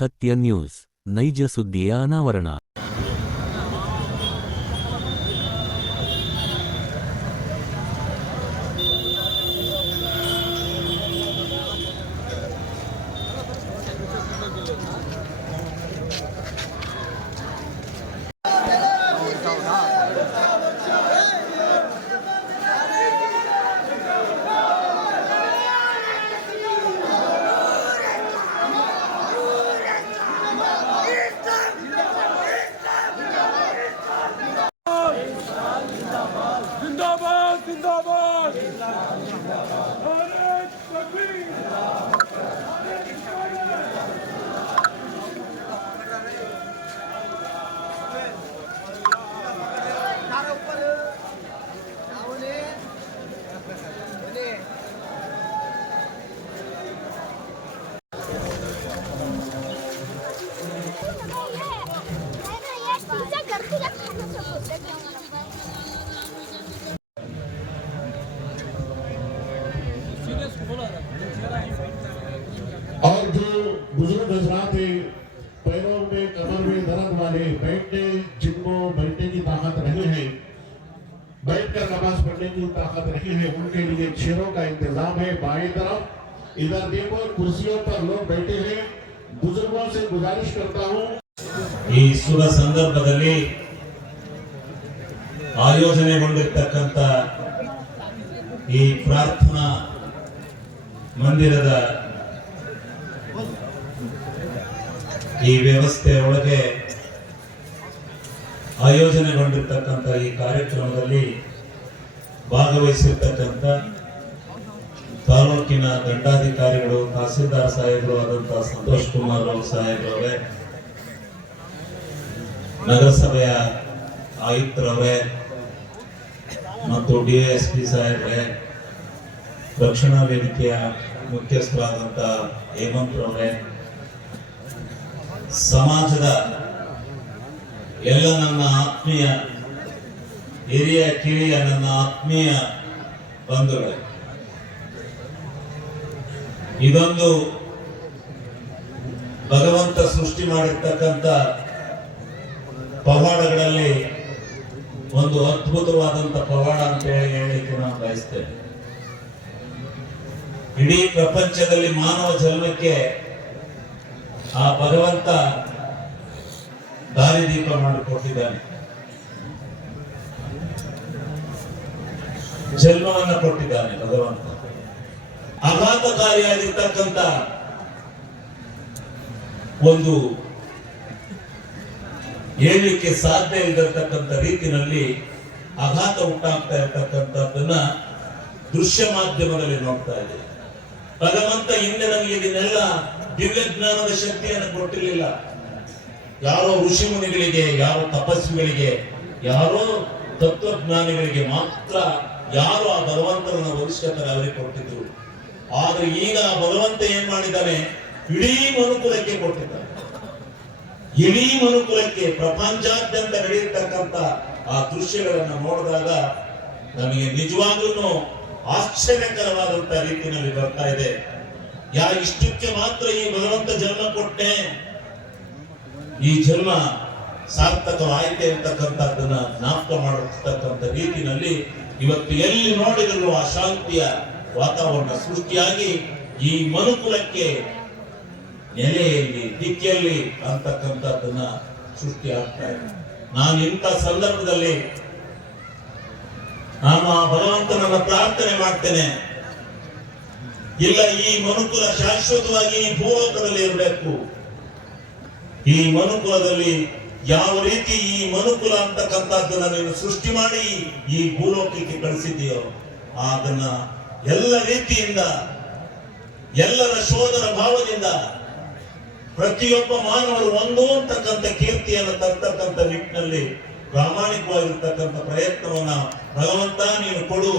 ಸತ್ಯ ನ್ಯೂಸ್ ನೈಜ ಸುದ್ದಿಯ ಅನಾವರಣ. और जो बुजुर्ग हजरात है, पैरों में कमर में दर्द वाले, बैठने जिनको बैठने की ताकत नहीं है, बैठकर नमाज पढ़ने की ताकत नहीं है, उनके लिए चेयरों का इंतजाम है। बाएं तरफ इधर देखो, कुर्सियों पर लोग बैठे हैं। बुजुर्गों से गुजारिश करता हूँ, ಈ ಶುಭ ಸಂದರ್ಭದಲ್ಲಿ ಆಯೋಜನೆಗೊಂಡಿರತಕ್ಕಂತ ಈ ಪ್ರಾರ್ಥನಾ ಮಂದಿರದ ಈ ವ್ಯವಸ್ಥೆ ಒಳಗೆ ಆಯೋಜನೆಗೊಂಡಿರತಕ್ಕಂತ ಈ ಕಾರ್ಯಕ್ರಮದಲ್ಲಿ ಭಾಗವಹಿಸಿರ್ತಕ್ಕಂಥ ತಾಲೂಕಿನ ದಂಡಾಧಿಕಾರಿಗಳು, ತಹಸೀಲ್ದಾರ್ ಸಾಹೇಬರು ಆದಂತಹ ಸಂತೋಷ್ ಕುಮಾರ್ ಸಾಹೇಬ್ರವರೇ, ನಗರಸಭೆಯ ಆಯುಕ್ತರವರೇ ಮತ್ತು ಡಿಎಸ್ಪಿ ಸಾಹೇಬ್ರೆ, ರಕ್ಷಣಾ ವೇದಿಕೆಯ ಮುಖ್ಯಸ್ಥರಾದಂಥ ಹೇಮಂತ್ ರವರೇ, ಸಮಾಜದ ಎಲ್ಲ ನನ್ನ ಆತ್ಮೀಯ ಹಿರಿಯ ಕಿರಿಯ ನನ್ನ ಆತ್ಮೀಯ ಬಂಧುಗಳೇ, ಇದೊಂದು ಭಗವಂತ ಸೃಷ್ಟಿ ಮಾಡಿರ್ತಕ್ಕಂಥ ಪವಾಡಗಳಲ್ಲಿ ಒಂದು ಅದ್ಭುತವಾದಂತ ಪವಾಡ ಅಂತ ಹೇಳಲಿಕ್ಕೆ ನಾನು ಬಯಸ್ತೇನೆ. ಇಡೀ ಪ್ರಪಂಚದಲ್ಲಿ ಮಾನವ ಜನ್ಮಕ್ಕೆ ಆ ಭಗವಂತ ದಾರಿದೀಪ ಮಾಡಿಕೊಟ್ಟಿದ್ದಾನೆ, ಜನ್ಮವನ್ನ ಕೊಟ್ಟಿದ್ದಾನೆ ಭಗವಂತ. ಆಘಾತಕಾರಿಯಾಗಿರ್ತಕ್ಕಂಥ ಒಂದು ಹೇಳಲಿಕ್ಕೆ ಸಾಧ್ಯ ಇಲ್ಲದಿರತಕ್ಕಂಥ ರೀತಿಯಲ್ಲಿ ಆಘಾತ ಉಂಟಾಗ್ತಾ ಇರತಕ್ಕಂಥದ್ದನ್ನ ದೃಶ್ಯ ಮಾಧ್ಯಮದಲ್ಲಿ ನೋಡ್ತಾ ಇದ್ದೇವೆ. ಭಗವಂತ ಹಿಂದೆ ನಮಗೆ ಇದನ್ನೆಲ್ಲ ದಿವ್ಯ ಜ್ಞಾನದ ಶಕ್ತಿಯನ್ನು ಕೊಟ್ಟಿರಲಿಲ್ಲ. ಯಾರೋ ಋಷಿ ಮುನಿಗಳಿಗೆ, ಯಾರೋ ತಪಸ್ವಿಗಳಿಗೆ, ಯಾರೋ ತತ್ವಜ್ಞಾನಿಗಳಿಗೆ ಮಾತ್ರ ಯಾರು ಆ ಭಗವಂತನ ವರಿಷ್ಠತರ ಅವರಿಗೆ ಕೊಟ್ಟಿದ್ರು. ಆದ್ರೆ ಈಗ ಭಗವಂತ ಏನ್ ಮಾಡಿದ್ದಾನೆ, ಇಡೀ ಮನುಕುಲಕ್ಕೆ ಕೊಟ್ಟಿದ್ದಾನೆ. ಇಡೀ ಮನುಕುಲಕ್ಕೆ ಪ್ರಪಂಚಾದ್ಯಂತ ನಡೆಯತಕ್ಕಂತ ಆ ದೃಶ್ಯಗಳನ್ನು ನೋಡಿದಾಗ ನಮಗೆ ನಿಜವಾಗ್ಲೂ ಆಶ್ಚರ್ಯಕರವಾದಂತ ರೀತಿಯಲ್ಲಿ ಬರ್ತಾ ಇದೆ. ಇಷ್ಟಕ್ಕೆ ಮಾತ್ರ ಈ ಭಗವಂತ ಜನ್ಮ ಕೊಟ್ಟೆ, ಈ ಜನ್ಮ ಸಾರ್ಥಕವಾಯಿತೆ ಅಂತಕ್ಕಂಥದ್ದನ್ನ ಜ್ಞಾಪಕ ಮಾಡಿರ್ತಕ್ಕಂಥ ರೀತಿಯಲ್ಲಿ ಇವತ್ತು ಎಲ್ಲಿ ನೋಡಿದರೂ ಆ ಶಾಂತಿಯ ವಾತಾವರಣ ಸೃಷ್ಟಿಯಾಗಿ ಈ ಮನುಕುಲಕ್ಕೆ ನೆಲೆಯಲ್ಲಿ ದಿಕ್ಕಿಯಲ್ಲಿ ಅಂತಕ್ಕಂಥದ್ದನ್ನ ಸೃಷ್ಟಿ ಆಗ್ತಾ ಇದೆ. ನಾನು ಇಂಥ ಸಂದರ್ಭದಲ್ಲಿ ನಾನು ಆ ಭಗವಂತನನ್ನ ಪ್ರಾರ್ಥನೆ ಮಾಡ್ತೇನೆ, ಇಲ್ಲ ಈ ಮನುಕುಲ ಶಾಶ್ವತವಾಗಿ ಈ ಭೂಲೋಕದಲ್ಲಿ ಇರಬೇಕು. ಈ ಮನುಕುಲದಲ್ಲಿ ಯಾವ ರೀತಿ ಈ ಮನುಕುಲ ಅಂತಕ್ಕಂಥದ್ದನ್ನ ನೀನು ಸೃಷ್ಟಿ ಮಾಡಿ ಈ ಭೂಲೋಕಕ್ಕೆ ಕಳಿಸಿದೆಯೋ ಅದನ್ನ ಎಲ್ಲ ರೀತಿಯಿಂದ, ಎಲ್ಲರ ಶೋಧನ ಭಾವದಿಂದ ಪ್ರತಿಯೊಬ್ಬ ಮಾನವರು ಒಂದು ಅಂತಕ್ಕಂಥ ಕೀರ್ತಿಯನ್ನು ತರ್ತಕ್ಕಂಥ ನಿಟ್ಟಿನಲ್ಲಿ ಪ್ರಾಮಾಣಿಕವಾಗಿರ್ತಕ್ಕಂಥ ಪ್ರಯತ್ನವನ್ನ ಭಗವಂತ ನೀನು ಕೊಡು.